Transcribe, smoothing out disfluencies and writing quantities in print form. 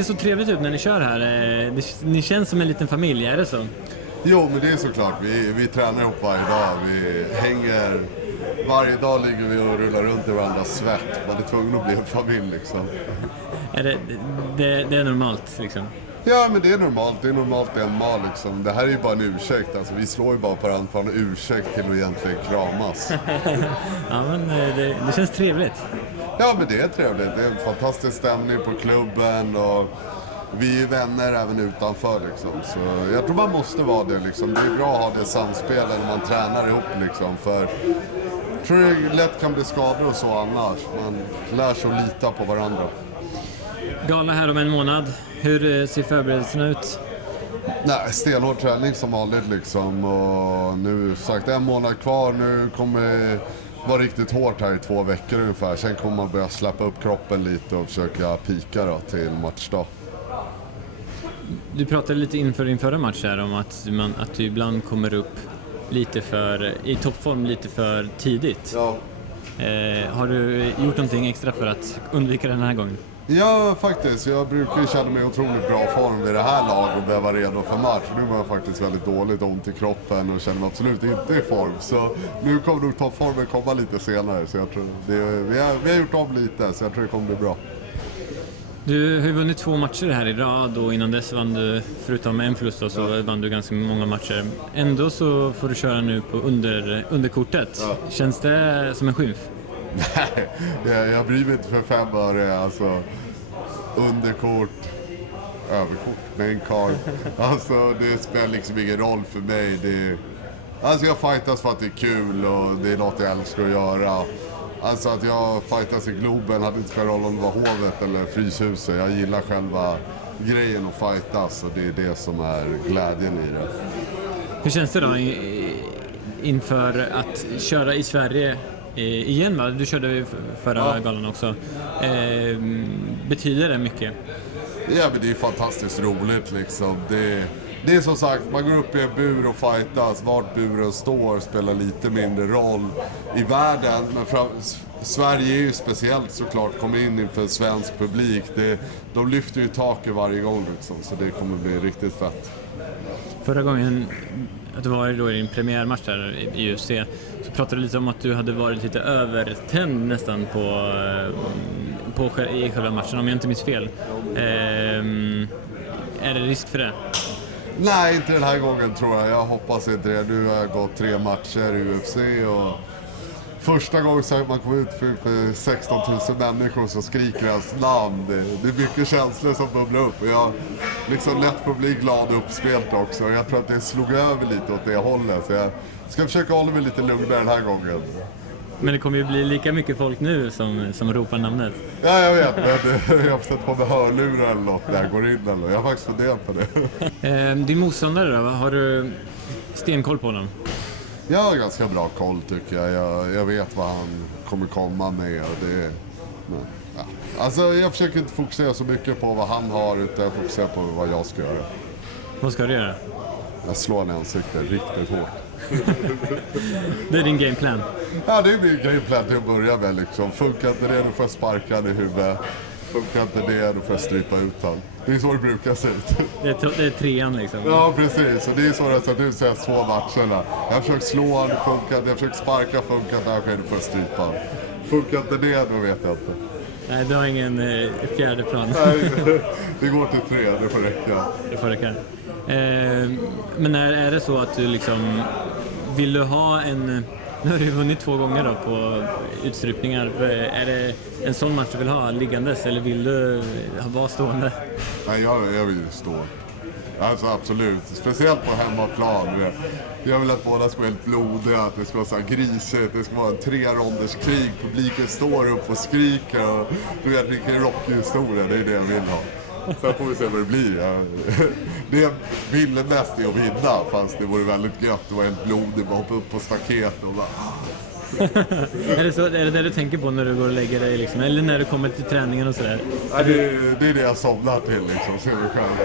Det är så trevligt ut när ni kör här. Ni känns som en liten familj, är det så? Jo, men det är såklart. Vi tränar ihop varje dag. Vi hänger. Varje dag ligger vi och rullar runt i varandras svett. Man är tvungen att bli en familj liksom. Det är normalt liksom? Ja, men det är normalt. Det är normalt hemma liksom. Det här är ju bara en ursäkt. Alltså, vi slår ju bara på varandra för en ursäkt till att egentligen kramas. Ja, men det känns trevligt. Ja, men det är trevligt. Det är en fantastisk stämning på klubben och vi är vänner även utanför liksom. Så jag tror man måste vara det liksom. Det är bra att ha det samspelet när man tränar ihop liksom. För jag tror det lätt kan bli skador och så annars. Man lär sig att lita på varandra. Gala här om en månad. Hur ser förberedelserna ut? Nej, stenhård träning som vanligt liksom. Och nu sagt en månad kvar. Nu kommer det vara riktigt hårt här i 2 veckor ungefär. Sen kommer man börja släppa upp kroppen lite och försöka pika då till matchdag. Du pratade lite inför din förra match här om att du ibland kommer upp i toppform lite för tidigt. Ja. Har du gjort någonting extra för att undvika den här gången? Ja, faktiskt. Jag brukar ju känna mig i otroligt bra form vid det här laget och börja vara redo för match. Nu var jag faktiskt väldigt dåligt, ont i kroppen och känner mig absolut inte i form. Så nu kommer nog toppformen komma lite senare. Så jag tror vi har gjort om lite, så jag tror det kommer bli bra. Du har ju vunnit 2 matcher här i rad och innan dess vann du, förutom en förlust då, så vann du ganska många matcher. Ändå så får du köra nu på underkortet. Ja. Känns det som en skymf? Nej, jag bryr mig inte för 5 öre. Alltså, underkort, överkort, main card. Alltså, det spelar liksom ingen roll för mig. Alltså, jag fightas för att det är kul och det är något jag älskar att göra. Alltså att jag fightas i Globen hade inte spelat roll om det var Hovet eller Fryshuset. Jag gillar själva grejen att fightas och det är det som är glädjen i det. Hur känns det då inför att köra i Sverige igen, va? Du körde ju förra galan också. Betyder det mycket? Ja, men det är fantastiskt roligt liksom. Det är som sagt, man går upp i en bur och fightas. Vart buren står spelar lite mindre roll i världen. Men Sverige är ju speciellt såklart, kommer in inför svensk publik. De lyfter ju taket varje gång liksom, så det kommer bli riktigt fett. Förra gången att du var då i din premiärmatch där i UFC, så pratade du lite om att du hade varit lite övertänd nästan i själva matchen, om jag inte minns fel. Är det risk för det? Nej, inte den här gången tror jag. Jag hoppas inte det. Nu har jag gått 3 matcher i UFC och första gången så man kom ut för 16 000 människor så skriker hans namn. Det är mycket känslor som bubblar upp och jag liksom lätt får bli glad och uppspelt också. Jag tror att det slog över lite åt det hållet, så jag ska försöka hålla mig lite lugnare den här gången. Men det kommer ju bli lika mycket folk nu som ropar namnet. Ja, jag vet. Men jag har försökt på med hörlurar eller något när jag går in eller. Jag har faktiskt funderat på det. Din motståndare då? Har du stenkoll på honom? Jag har ganska bra koll tycker jag. Jag vet vad han kommer komma med. Och Alltså jag försöker inte fokusera så mycket på vad han har, utan jag fokuserar på vad jag ska göra. Vad ska du göra? Jag slår han i ansiktet riktigt hårt. Det är din gameplan? Ja, det är min gameplan till att börja med liksom. Funkar inte det, då får jag sparka han i huvudet. Funkar inte det, då får jag strypa ut han. Det är så det brukar se ut. Det är 3:an liksom? Ja, precis. Och det är så det har sett ut de 2 matcherna. Jag har försökt slå han, funkat. Jag har försökt sparka, funkat. Där får jag strypa han. Funkar inte det, då vet jag inte. Nej, du har ingen fjärde plan. Nej, det går till 3, det får räcka. Det får räcka. Men är det så att du liksom... Vill du ha en... Nu har du vunnit 2 gånger då på utstrypningar. Är det en sån match du vill ha liggandes eller vill du vara stående? Nej, jag vill stå. Alltså absolut. Speciellt på hemmaplan. Jag vill att båda ska vara helt blodiga, att det ska vara så här grisigt, det ska vara en 3-ronders krig, publiken står upp och skriker och du vet vilken rockhistoria, det är det jag vill ha. Sen får vi se vad det blir. Det jag ville mest är att vinna, fast det vore väldigt gött att vara helt blodig, bara hoppa upp på staket och bara... Är det du tänker på när du går och lägger dig liksom? Eller när du kommer till träningen och sådär? Det är det jag somnar till liksom, ser du själv.